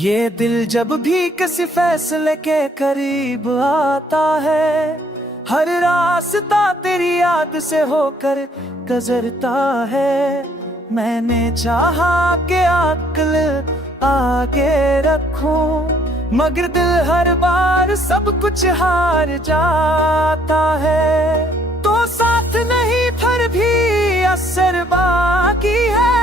ये दिल जब भी किसी फैसले के करीब आता है, हर रास्ता तेरी याद से होकर गुजरता है। मैंने चाहा कि अक्ल आगे रखूं, मगर दिल हर बार सब कुछ हार जाता है। तो साथ नहीं फिर भी असर बाकी है,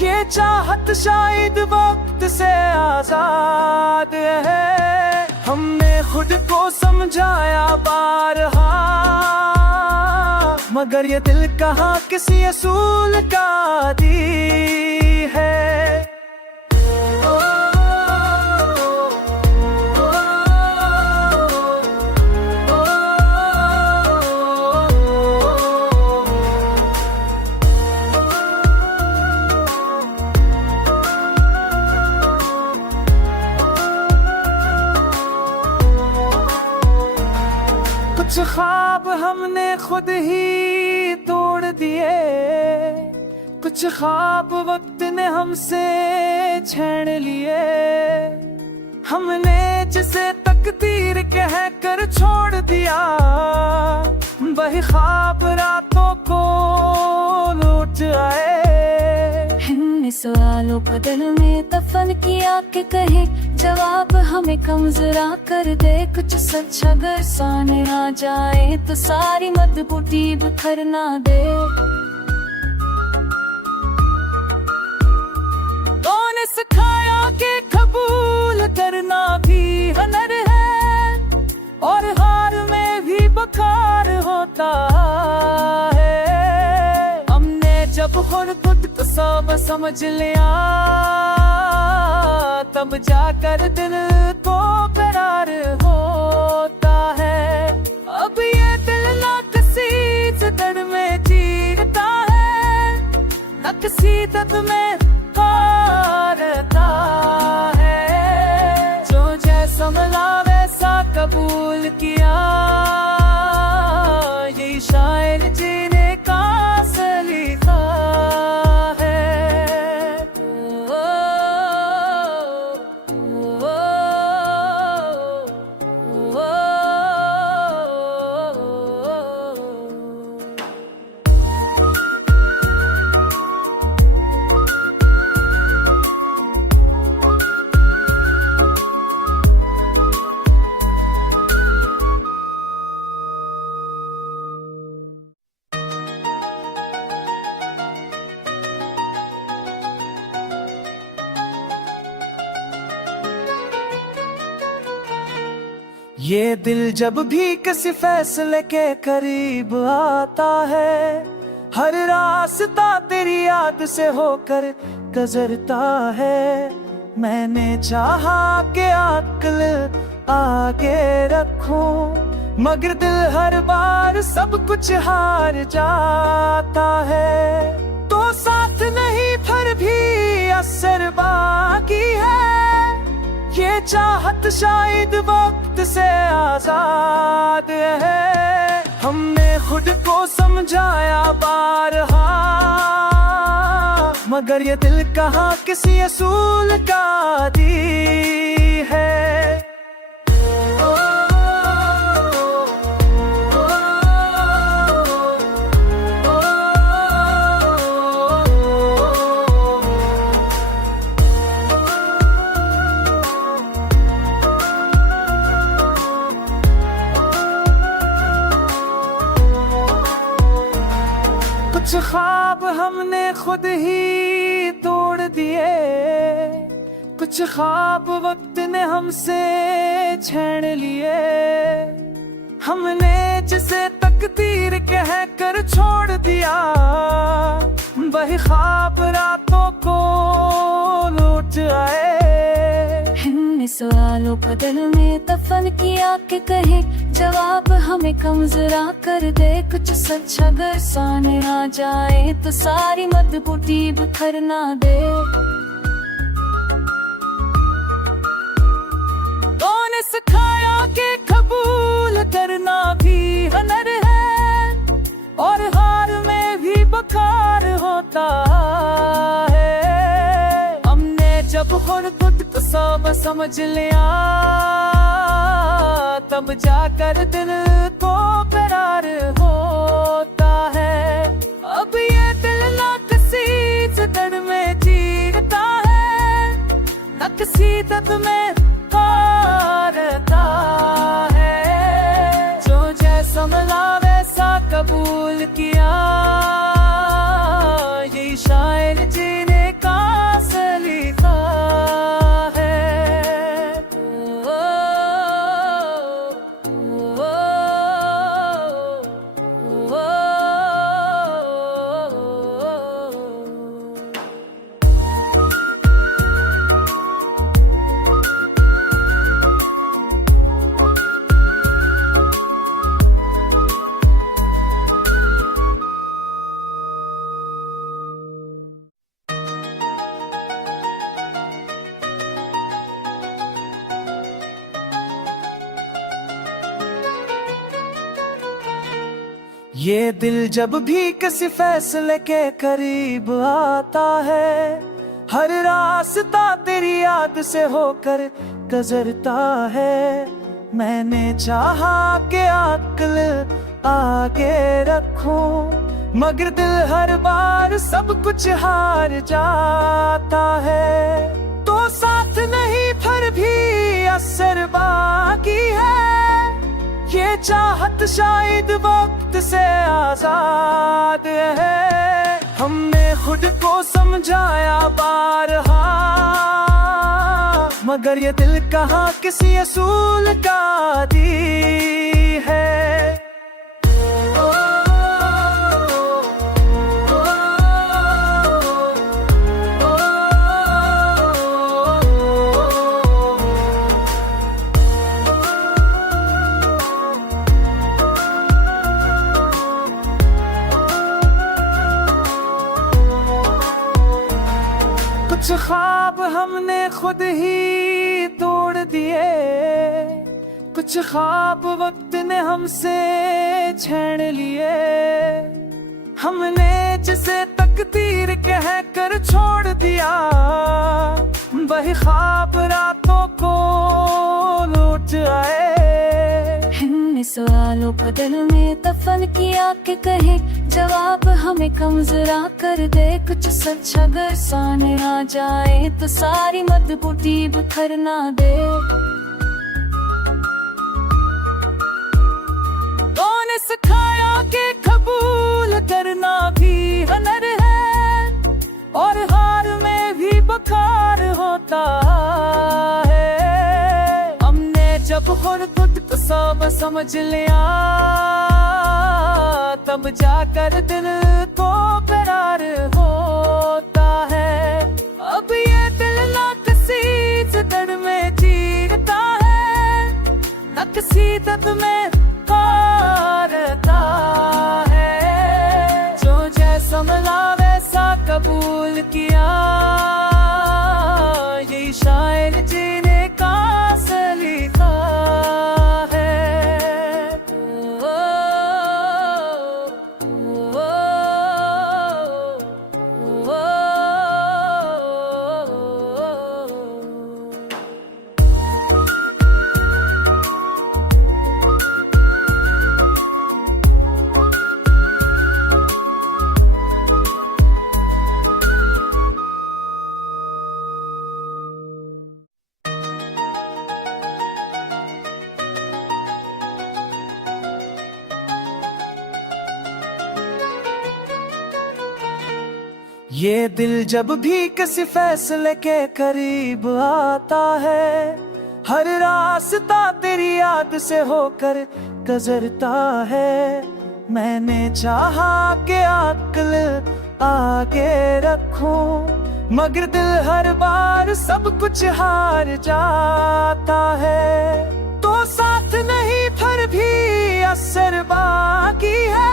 ये चाहत शायद वक्त से आजाद है। हमने खुद को समझाया बारहा, मगर ये दिल कहाँ किसी असूल का आदी है। कुछ ख्वाब हमने खुद ही तोड़ दिए, कुछ ख्वाब वक्त ने हमसे छीन लिए। हमने जिसे तकदीर कह कर छोड़ दिया, वही ख्वाब रातों को लौट आए। सवालों को दिल में दफन किया कि कहे जवाब हमें कम जरा कर दे। कुछ सच अगर सामने आ जाए तो सारी मजबूती बिखर ना दे। तूने सिखाया कि कबूल करना भी हुनर है, और हार में भी बकार होता है। हमने जब खुद को सब समझ लिया, तब जाकर दिल को करार होता है। अब ये दिल ना किसी जगह में जीता है, न किसी दर्द में हारता है। जो जैसा मिला वैसा कबूल किया, यही शायद जीने का सलीका है। ये दिल जब भी किसी फैसले के करीब आता है, हर रास्ता तेरी याद से होकर गुजरता है। मैंने चाहा कि अक्ल आगे रखूं, मगर दिल हर बार सब कुछ हार जाता है। तो साथ नहीं फिर भी असर बाकी है, ये चाहत शायद वक्त से आजाद है। हमने खुद को समझाया बारहा, मगर ये दिल कहाँ किसी असूल का आदी है। कुछ ख्वाब हमने खुद ही तोड़ दिए, कुछ ख्वाब वक्त ने हमसे छीन लिए। हमने जिसे तकदीर कह कर छोड़ दिया, वही ख्वाब रातों को लौट आए। सवालों को दिल में दफन किया कि कहे जवाब हमें कम जरा कर दे। कुछ सच अगर सामने आ जाए तो सारी मजबूती बिखर ना दे। तूने सिखाया कि कबूल करना भी हुनर है, और हार में भी बकार होता है। हमने जब खुद को सब समझ लिया, तब जाकर दिल को करार होता है। अब ये दिल ना किसी जगड़ में चीरता है, न किसी दर्द में हारता है। जो जैसा मिला वैसा कबूल किया, ये शायर जीने का सलीका है। ये दिल जब भी किसी फैसले के करीब आता है, हर रास्ता तेरी याद से होकर गुजरता है। मैंने चाहा कि अक्ल आगे रखूं, मगर दिल हर बार सब कुछ हार जाता है। तो साथ नहीं फिर भी असर बाकी है, ये चाहत शायद वक्त से आजाद है। हमने खुद को समझाया बारहा, मगर ये दिल कहाँ किसी असूल का आदी है। कुछ ख्वाब हमने खुद ही तोड़ दिए, कुछ ख्वाब वक्त ने हमसे छीन लिए। हमने जिसे तकदीर कह कर छोड़ दिया, वही ख्वाब रातों को लौट आए। इन सवालों को दिल में दफन किया कि कहे जवाब हमें कम जरा कर दे। कुछ सच अगर सामने आ जाए तो सारी मजबूती बिखर ना दे। कौन सिखाया कि कबूल करना भी हुनर है, और हार में भी बखार होता है। हमने जब खुद को सब समझ लिया, तब जाकर दिल को करार होता है। अब ये दिल ना किसी जगड़ में चीरता है, न किसी दर्द में हारता है। जो जैसा मिला वैसा कबूल किया, ये शायर जीने का सलीका है। ये दिल जब भी किसी फैसले के करीब आता है, हर रास्ता तेरी याद से होकर गुजरता है। मैंने चाहा कि अक्ल आगे रखूं, मगर दिल हर बार सब कुछ हार जाता है। तो साथ नहीं फिर भी असर बाकी है,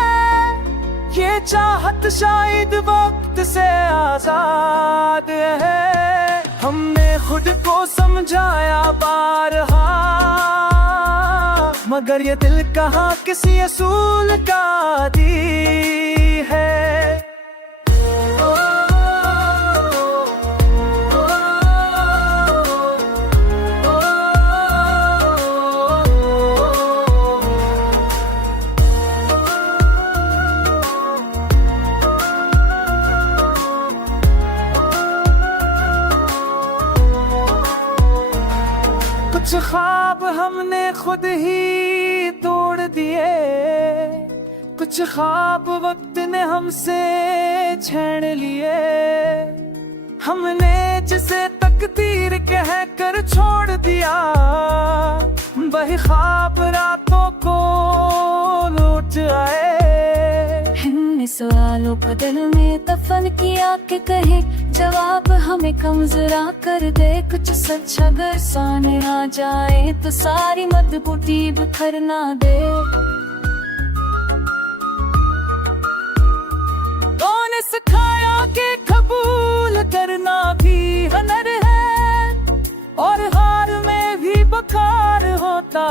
ये चाहत शायद वक्त से आजाद है। हमने खुद को समझाया बारहा, मगर ये दिल कहाँ किसी असूल का आदी है। दिए, कुछ ख्वाब वक्त ने हमसे छीन लिए। हमने जिसे तकदीर कह कर छोड़ दिया, वही ख्वाब रातों को लौट आए। सवालों को दिल में दफन किया के कहे जवाब हमें कम जरा कर दे। कुछ सच अगर सामने आ जाए तो सारी मजबूती बिखर ना दे। कौन सिखाया कि कबूल करना भी हुनर है, और हार में भी बकार होता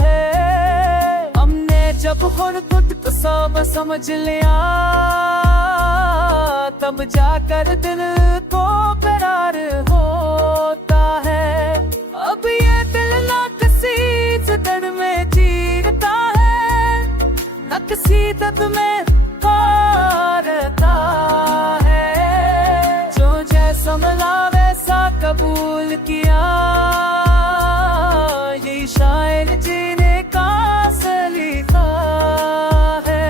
है। हमने जब खुद तो सब समझ लिया, तब जाकर दिल को करार होता है। अब ये दिल ना किसी जगड़ में जीता है, न किसी दर्द में हारता है। जो जैसा मिला वैसा कबूल किया, ये शायर जीने का सलीका है।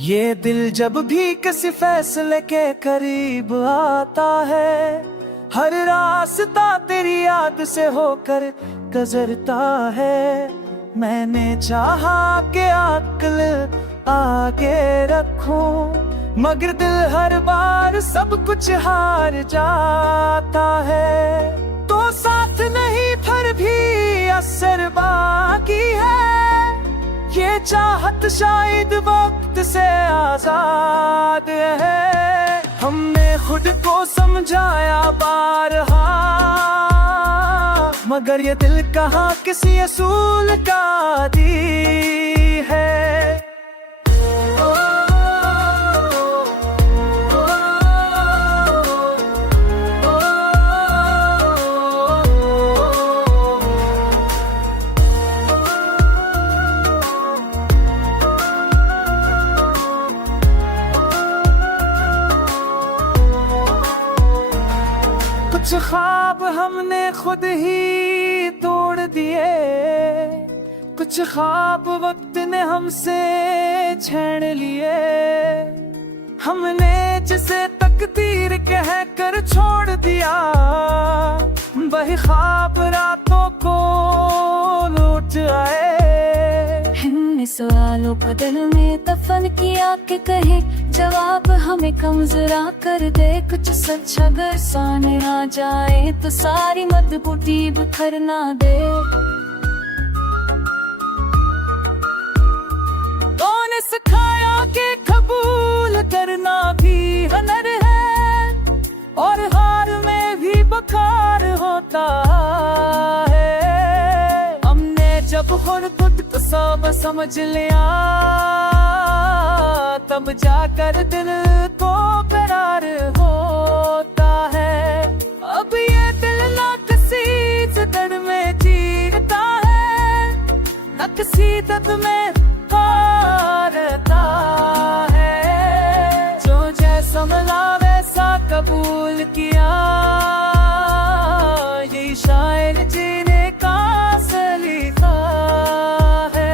ये दिल जब भी किसी फैसले के करीब आता है, हर रास्ता तेरी याद से होकर गुजरता है। मैंने चाहा कि अक्ल आगे रखूं, मगर दिल हर बार सब कुछ हार जाता है। तो साथ नहीं फिर भी असर बाकी है, ये चाहत शायद वक्त से आजाद है। हमने खुद को समझाया बारहा, मगर ये दिल कहाँ किसी असूल का आदी है। कुछ ख्वाब हमने खुद ही तोड़ दिए, कुछ ख्वाब वक्त ने हमसे छीन लिए। हमने जिसे तकदीर कह कर छोड़ दिया, वही ख्वाब रातों को लौट आए। सवालों को दिल में दफन किया के कहे जवाब हमें कम जरा कर दे। कुछ सच अगर सामने आ जाए तो सारी मजबूती बिखर ना दे। कौन सिखाया कि कबूल करना भी हुनर है, और हार में भी बकार होता है। हमने जब खुद तो सब समझ लिया, तब जाकर दिल को करार होता है। अब ये दिल ना किसी जगड़ में जीता है, न किसी दर्द में हारता है। जो जैसा मिला वैसा कबूल किया, ये शायर जीने का सलीका है।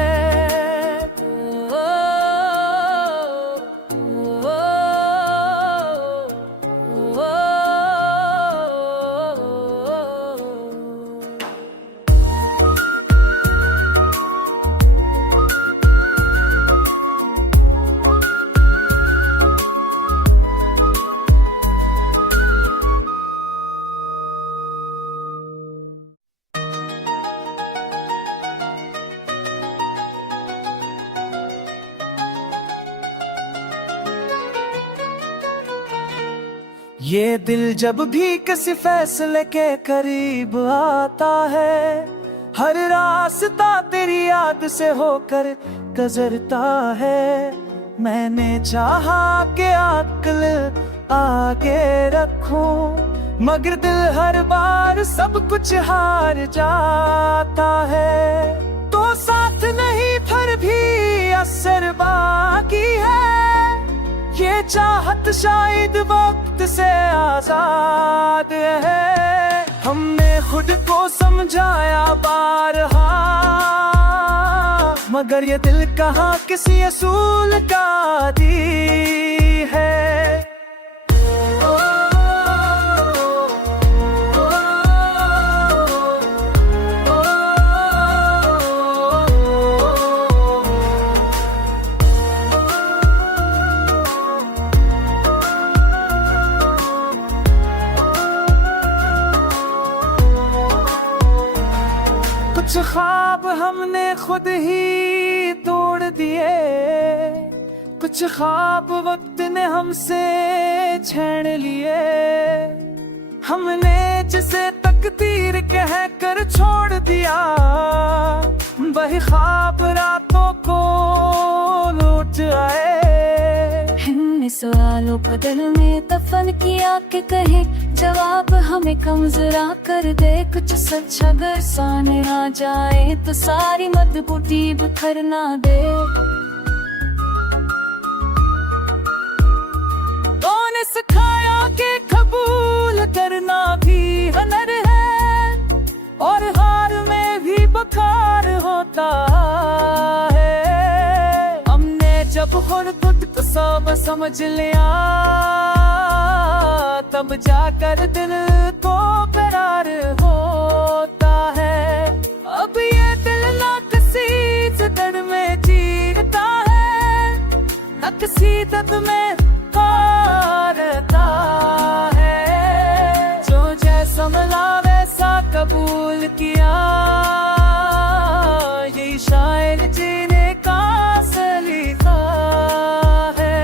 ये दिल जब भी किसी फैसले के करीब आता है, हर रास्ता तेरी याद से होकर गुजरता है। मैंने चाहा कि अक्ल आगे रखूं, मगर दिल हर बार सब कुछ हार जाता है। तो साथ नहीं फिर भी असर बाकी है, ये चाहत शायद वक्त से आजाद है। हमने खुद को समझाया बारहा, मगर ये दिल कहाँ किसी असूल का आदी है। कुछ ख्वाब हमने खुद ही तोड़ दिए, कुछ ख्वाब वक्त ने हमसे छीन लिए। हमने जिसे तकदीर कह कर छोड़ दिया, वही ख्वाब रातों को लौट आए। इन सवालों को दिल में दफन किया के कहे जवाब हमें कम जरा कर दे। कुछ सच अगर सामने आ जाए तो सारी मजबूती बिखर ना दे। कौन सिखाया कि कबूल करना भी हुनर है, और हार में भी बखार होता है। हमने जब खुद को सब समझ लिया, तब जाकर दिल को करार होता है। अब ये दिल ना किसी जगह में जीता है, न किसी दर्द में हारता है। जो जैसा मिला वैसा कबूल किया, यही शायर जीने का सलीका है।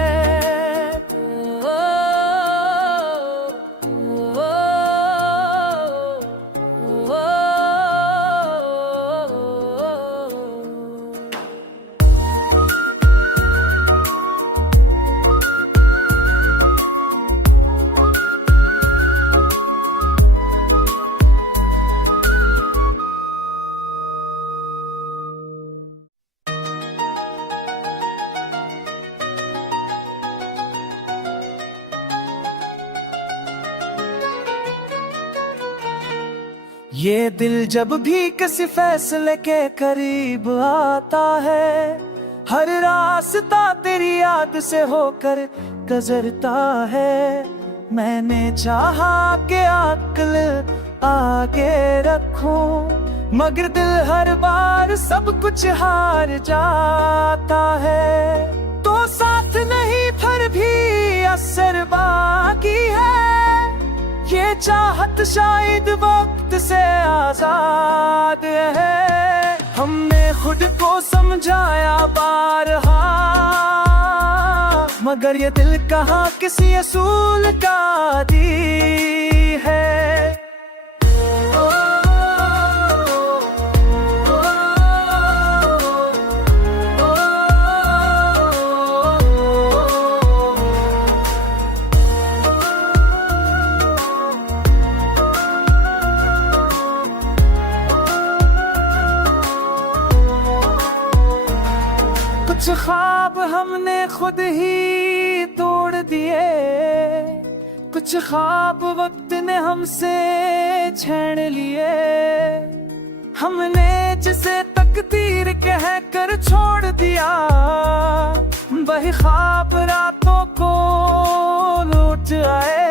ये दिल जब भी किसी फैसले के करीब आता है, हर रास्ता तेरी याद से होकर गुजरता है। मैंने चाहा कि अक्ल आगे रखूं, मगर दिल हर बार सब कुछ हार जाता है। तो साथ नहीं फिर भी असर बाकी है, ये चाहत शायद वक्त से आजाद है। हमने खुद को समझाया बारहा, मगर ये दिल कहाँ किसी असूल का आदी है। कुछ ख्वाब हमने खुद ही तोड़ दिए, कुछ ख्वाब वक्त ने हमसे छीन लिए। हमने जिसे तकदीर कह कर छोड़ दिया, वही ख्वाब रातों को लौट आए।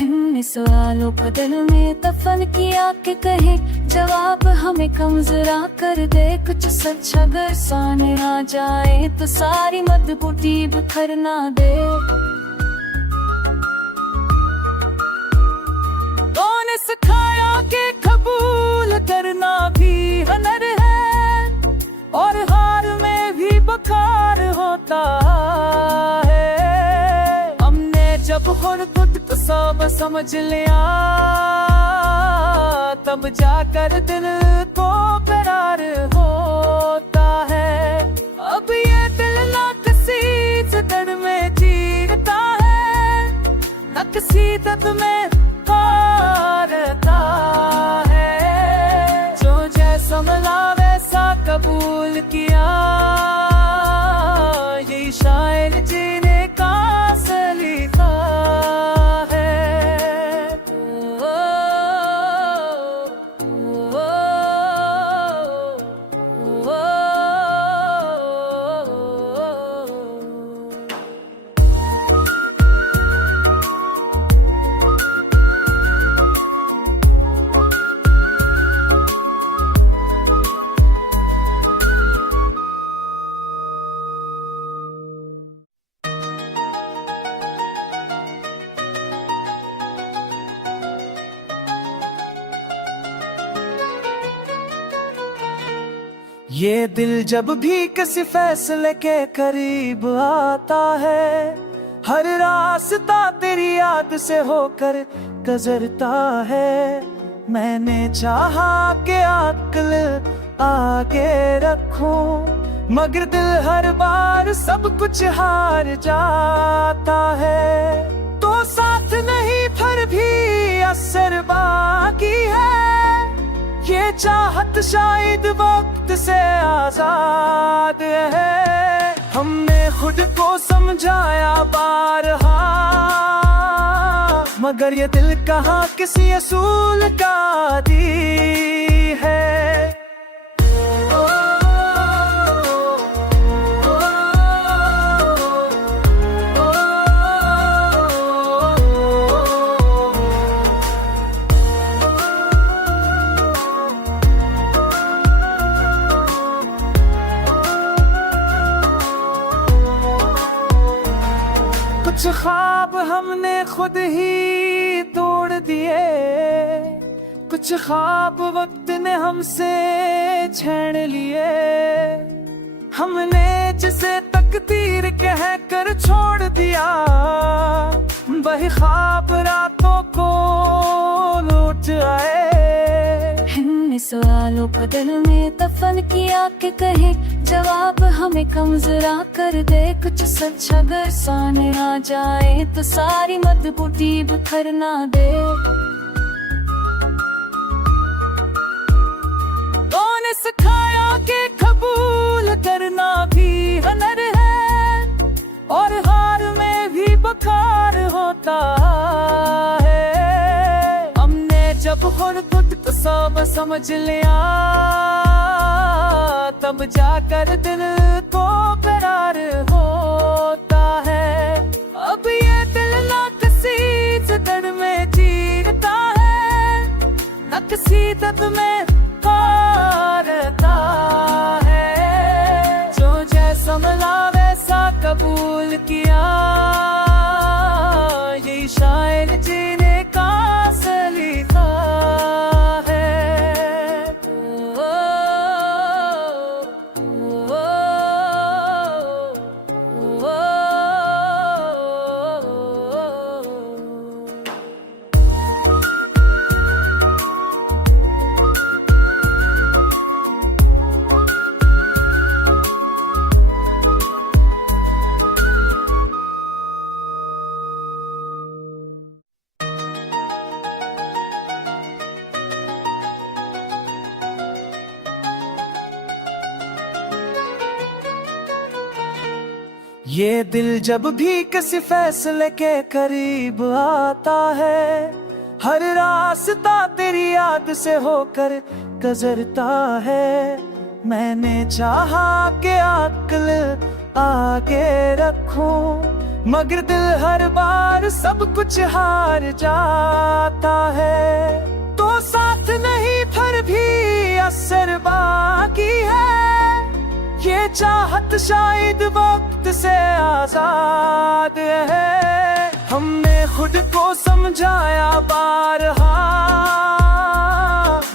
इन सवालों को दिल में दफन किया के कहे जवाब हमें कम जरा कर दे। कुछ सच अगर सामने आ जाए तो सारी मजबूती बिखर ना दे। कौन सिखाया कि कबूल करना भी हुनर है, और हार में भी बखार होता है। हमने जब खुद को समझ लिया, तब जाकर दिल को करार होता है। अब ये दिल ना किसी जगड़ में चीरता है, न किसी दर्द में हारता है। जो जैसा मिला वैसा कबूल किया, ये शायर जीने का सलीका है। ये दिल जब भी किसी फैसले के करीब आता है, हर रास्ता तेरी याद से होकर गुजरता है। मैंने चाहा कि अक्ल आगे रखूं, मगर दिल हर बार सब कुछ हार जाता है। तो साथ नहीं फिर भी असर बाकी है, ये चाहत शायद वक्त से आजाद है। हमने खुद को समझाया बारहा, मगर ये दिल कहाँ किसी असूल का दी है। कुछ ख्वाब हमने खुद ही तोड़ दिए, कुछ ख्वाब वक्त ने हमसे छीन लिए। हमने जिसे तकदीर कह कर छोड़ दिया, वही ख्वाब रातों को लौट आए। इन सवालों को दिल में दफन किया कि कहे जवाब हमें कम जरा कर दे। कुछ सच अगर सामने आ जाए तो सारी मजबूती बिखर ना दे। कौन सिखाया कि कबूल करना भी हुनर है, और हार में भी बखार होता है। हमने जब खुद को सब समझ लिया, तब जाकर दिल को करार होता है। अब ये दिल ना किसी जगड़ में चीरता है, न किसी दर्द में हारता है। जो जैसा मिला वैसा कबूल किया, ये शायर जीने का सलीका है। ये दिल जब भी किसी फैसले के करीब आता है, हर रास्ता तेरी याद से होकर गुजरता है। मैंने चाहा कि अक्ल आगे रखूं, मगर दिल हर बार सब कुछ हार जाता है। तो साथ नहीं फिर भी असर बाकी है, ये चाहत शायद वक्त से आजाद है। हमने खुद को समझाया बारहा,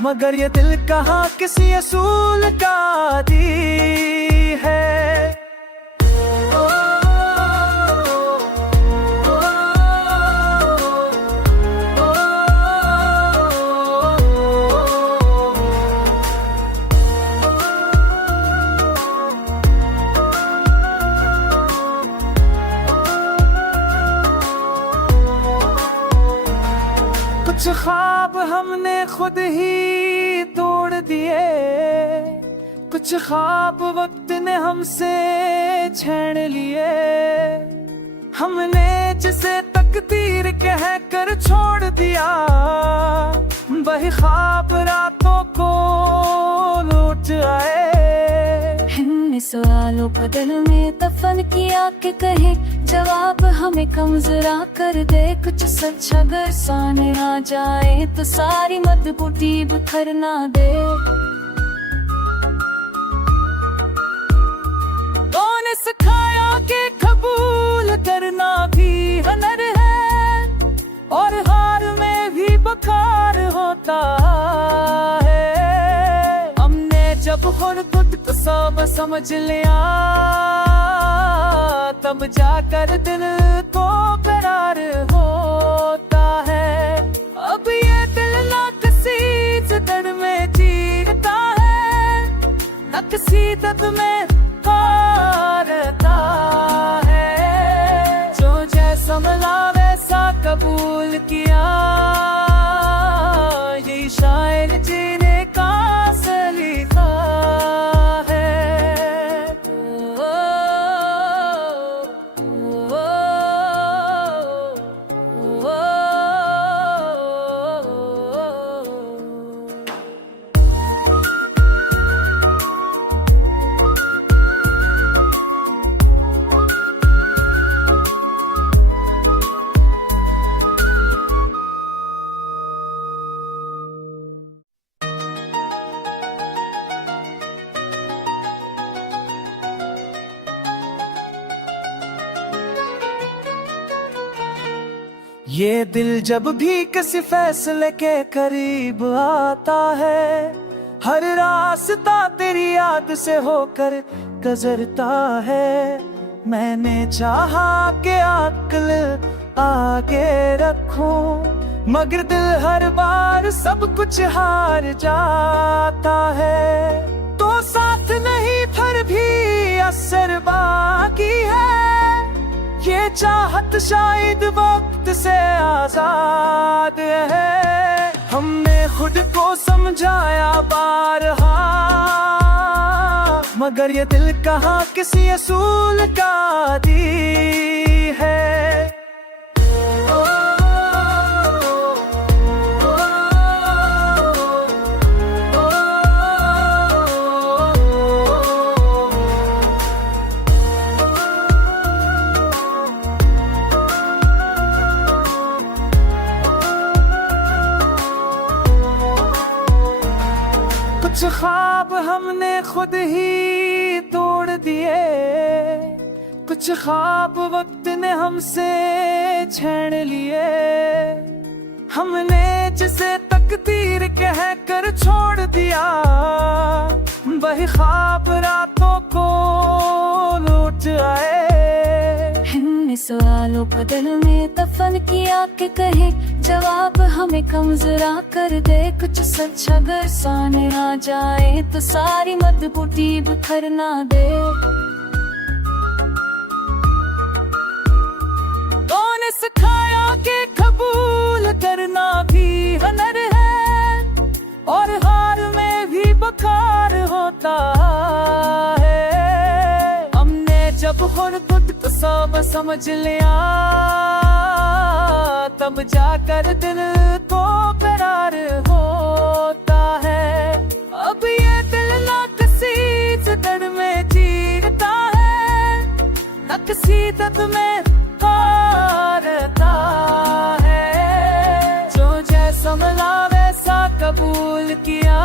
मगर ये दिल कहाँ किसी असूल का दी है। कुछ ख्वाब हमने खुद ही तोड़ दिए, कुछ ख्वाब वक्त ने हमसे छीन लिए। हमने जिसे तकदीर कह कर छोड़ दिया, वही ख्वाब रातों को लौट आए। हमने सवालों को दिल में दफन किया कि कहे जवाब हमें कम जरा कर दे। कुछ सच अगर सामने आ जाए तो सारी मजबूती बिखर ना दे। कौन सिखाया कि कबूल करना भी हुनर है, और हार में भी बकार होता है। हमने जब खुद को सब समझ लिया, तब जाकर दिल को करार होता है। अब ये दिल ना किसी जिदर में जीता है, न किसी दर्द में हारता है। जो जैसा मिला वैसा कबूल किया, ये शायर जीने का सलीका है। ये दिल जब भी किसी फैसले के करीब आता है, हर रास्ता तेरी याद से होकर गुजरता है। मैंने चाहा कि अक्ल आगे रखूं, मगर दिल हर बार सब कुछ हार जाता है। तो साथ नहीं फिर भी असर बाकी है, ये चाहत शायद वक्त से आजाद है। हमने खुद को समझाया बारहा, मगर ये दिल कहाँ किसी असूल का आदी है। कुछ ख्वाब हमने खुद ही तोड़ दिए, कुछ ख्वाब वक्त ने हमसे छीन लिए। हमने जिसे तकदीर कह कर छोड़ दिया, वही ख्वाब रातों को लौट आए। हमने सवालों को दिल में दफन किया कि कहे जवाब हमें कम जरा कर दे। कुछ सच अगर सामने आ जाए तो सारी मजबूती बिखर ना दे। कौन सिखाया कि कबूल करना भी हुनर है, और हार में भी बकार होता है। हमने जब खुद को सब समझ लिया, तब जाकर दिल को करार होता है। अब ये दिल ना किसी जिदर में जीता है, न किसी दर्द में हारता है। जो जैसा मिला वैसा कबूल किया,